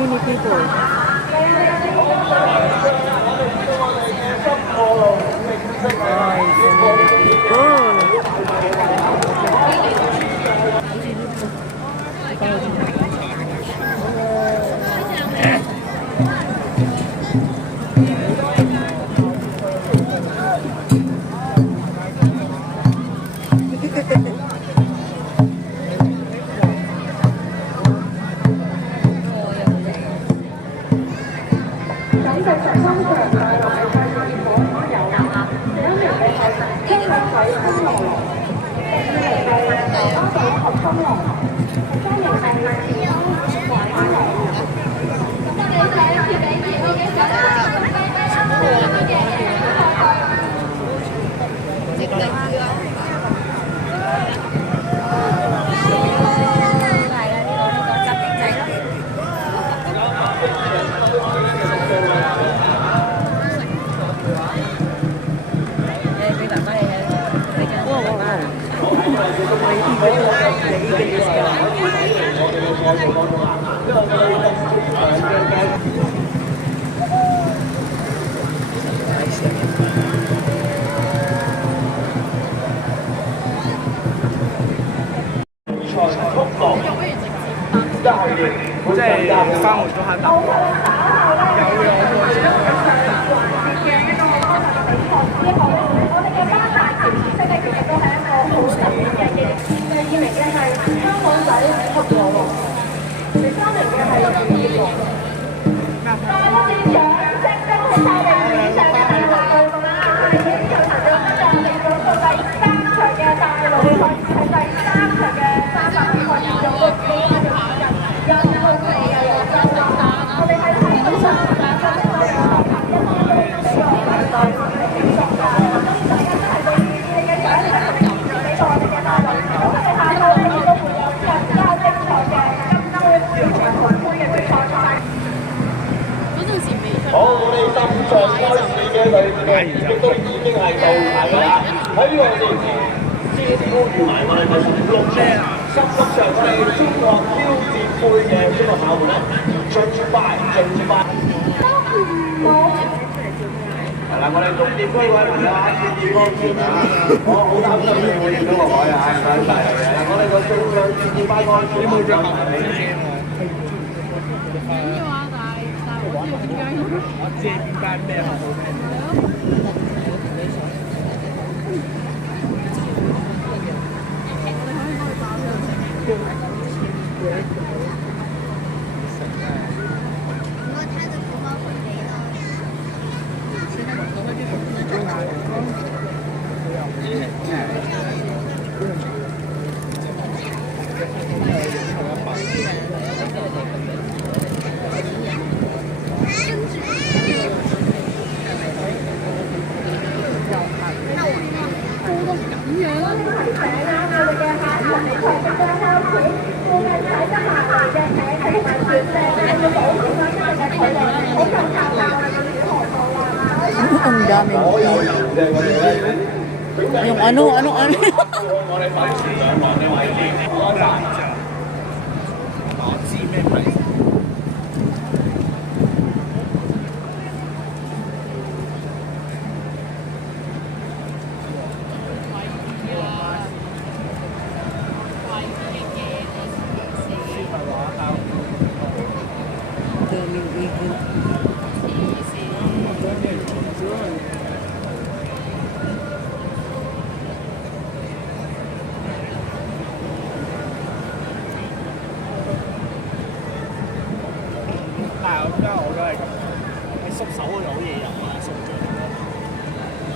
many people.即係翻回咗下搭。好，我哋10場賽事嘅隊伍亦都已經係到齊啦。喺我哋先呼籲埋我哋嘅16場我哋中學挑戰杯嘅中學考門咧，盡快。係啦，我哋終點區位朋友啊，注意安全啊！我好擔心你會見到個海啊，唔該曬。我哋個數量注意翻安全，冇着埋你。我知邊間咩學校咩？Ang dami mo. Yung ano.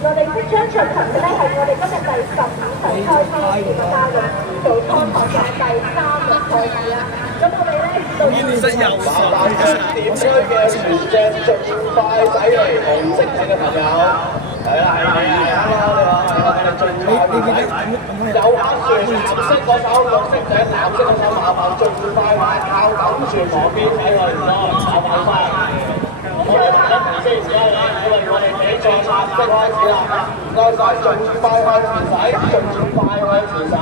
我哋即將進行嘅咧係我哋今日第15場賽事嘅教育指導初學嘅第3輪賽事啦。咁我哋咧到現時點區嘅船隻盡快駛嚟紅色嘅朋友。係啦，你話我哋最快有下船藍色嗰手，綠色頂藍色嗰手麻煩盡快靠緊船旁邊睇佢唔該，麻煩晒。我哋問一題先，因為我哋比賽藍色開始啦，唔該晒，盡快向前駛，盡快向前駛。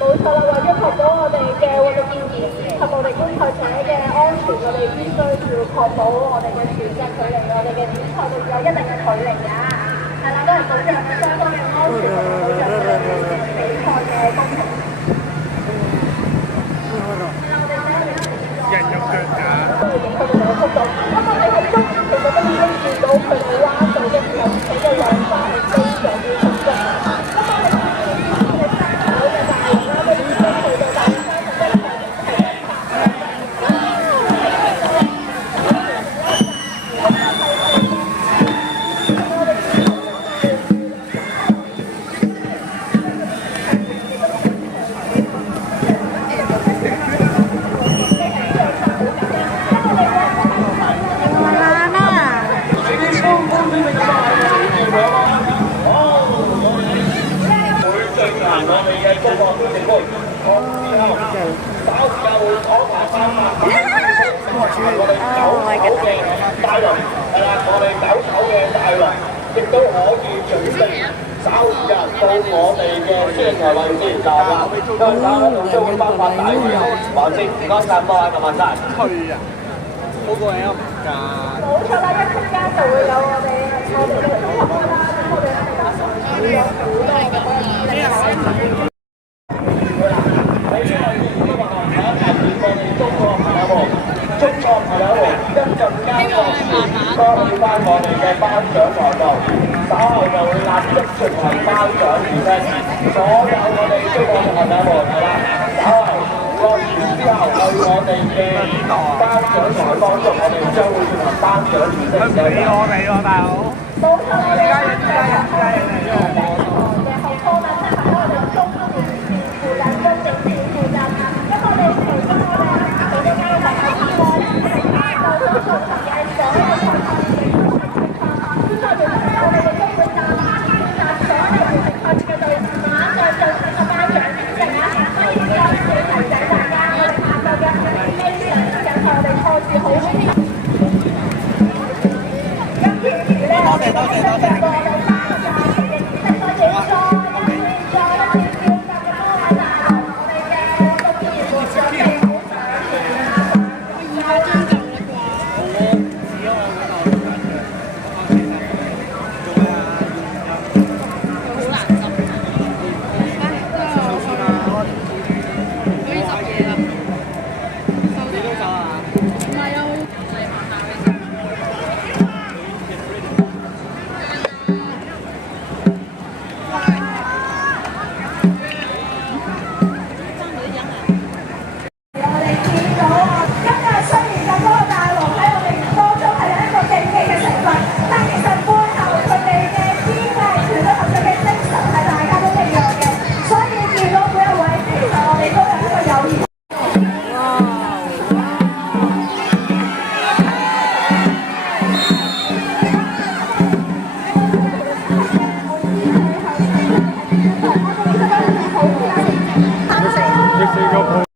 冇錯啦，為咗確保我哋嘅運動員及我哋觀賽者嘅安全，我哋必須要確保我哋嘅船隻距離我哋嘅比賽度有一定嘅距離㗎。係啦，都係保障雙方嘅安全同保障我哋比賽嘅公平。人肉腳架。都係影佢哋嘅速度。咁我哋喺中其實都已經見到佢哋拉到嘅時候，佢嘅兩花係非常之迅速。咁我哋亦都可以準備稍後到我哋嘅宣傳位置站啦。香港一路將會包發大會環節，唔該晒各位同學仔。去啊！嗰個係唔㗎。冇錯啦，一陣間就會有我哋嘅中學啦，我哋係當時有好多嘅咩啊？中學朋友們，一陣間落船該去翻我哋嘅頒獎台度，稍後就會立即進行頒獎儀式。所有我哋中學朋友們係啦，稍後落船之後去我哋嘅頒獎台當中，我哋將會進行頒獎儀式。佢唔理我哋喎，大佬。冇錯，我哋加油！嘅後方啦，即係我哋中方面負責公正線負責啦。咁我哋其中我哋俾啲加油大家知喎，就相信嘅所有賽事嘅觀賽員咧，我哋亦都會站所有完成賽事嘅隊伍，馬上進行個頒獎儀式啊！所以呢個要提醒大家，我哋下晝嘅非常之緊係我哋賽事好充實。多謝多謝多謝。四個